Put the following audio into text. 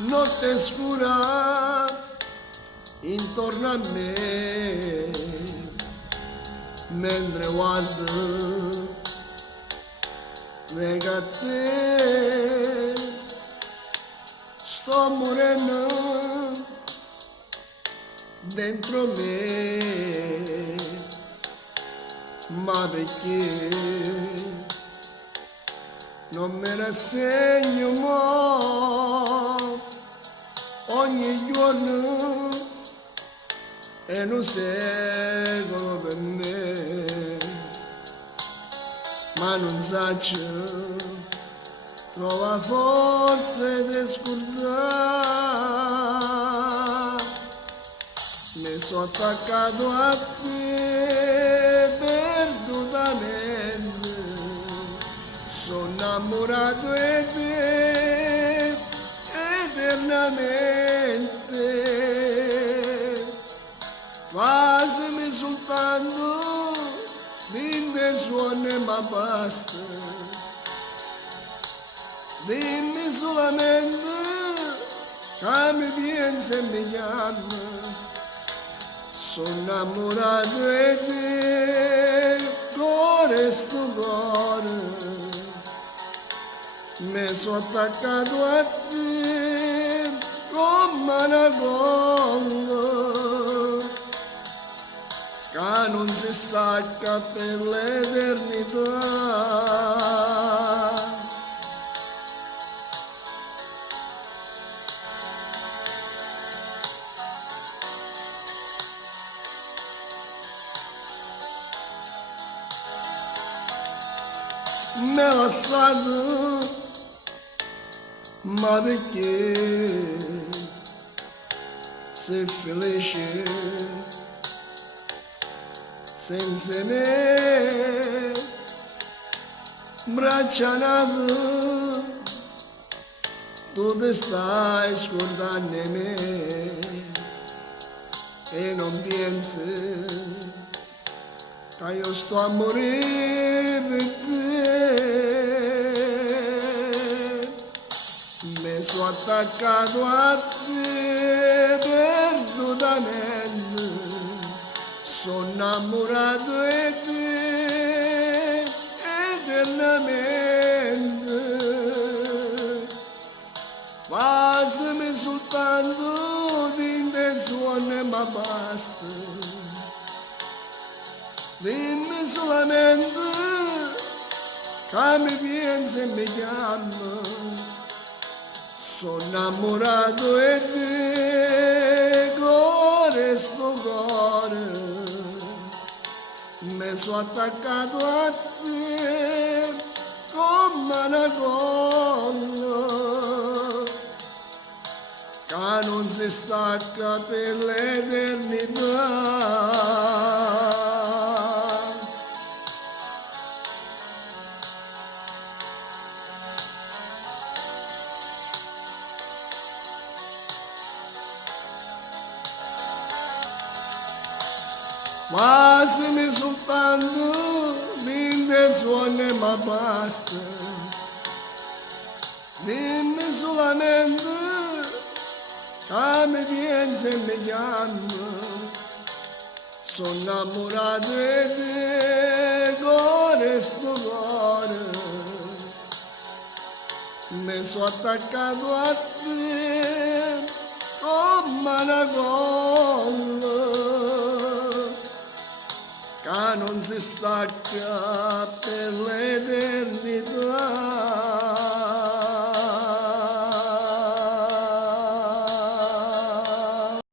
notte scura intorno a me, mentre guardo venga a te, sto morendo dentro me, ma perché non me rassegno mo ogni giorno e un secolo per me, ma non saccio trova forze di scordare, mi sono attaccato a te perdutamente, sono innamorato di te eternamente, quasi soltanto dinte suoni ma basta, dimmi solamente che mi pensi e mi chiama, sono innamorato di te, cuore sto cuore, mi sono attaccato a te come una colla che non si stacca per l'eternità. Mi ha lasciato, ma perché sei felice senza me, braccia nate, tu ti stai scordando me e non pensi che io sto a morire per te, mi sono attaccato a te perdutamente, sono innamorato di te eternamente, quasi soltanto dinte suoni ma basta, dimmi solamente che mi pensi e mi chiama, sono innamorato di te, cuore sto cuore, mi sono attaccato a te come una colla che non si stacca per l'eternità. Quasi soltanto dinte suoni ma basta, dimmi solamente che mi pensi e mi chiama, sono innamorato di te, cuore sto cuore, mi sono attaccato a te come una colla che non si stacca per l'eternità.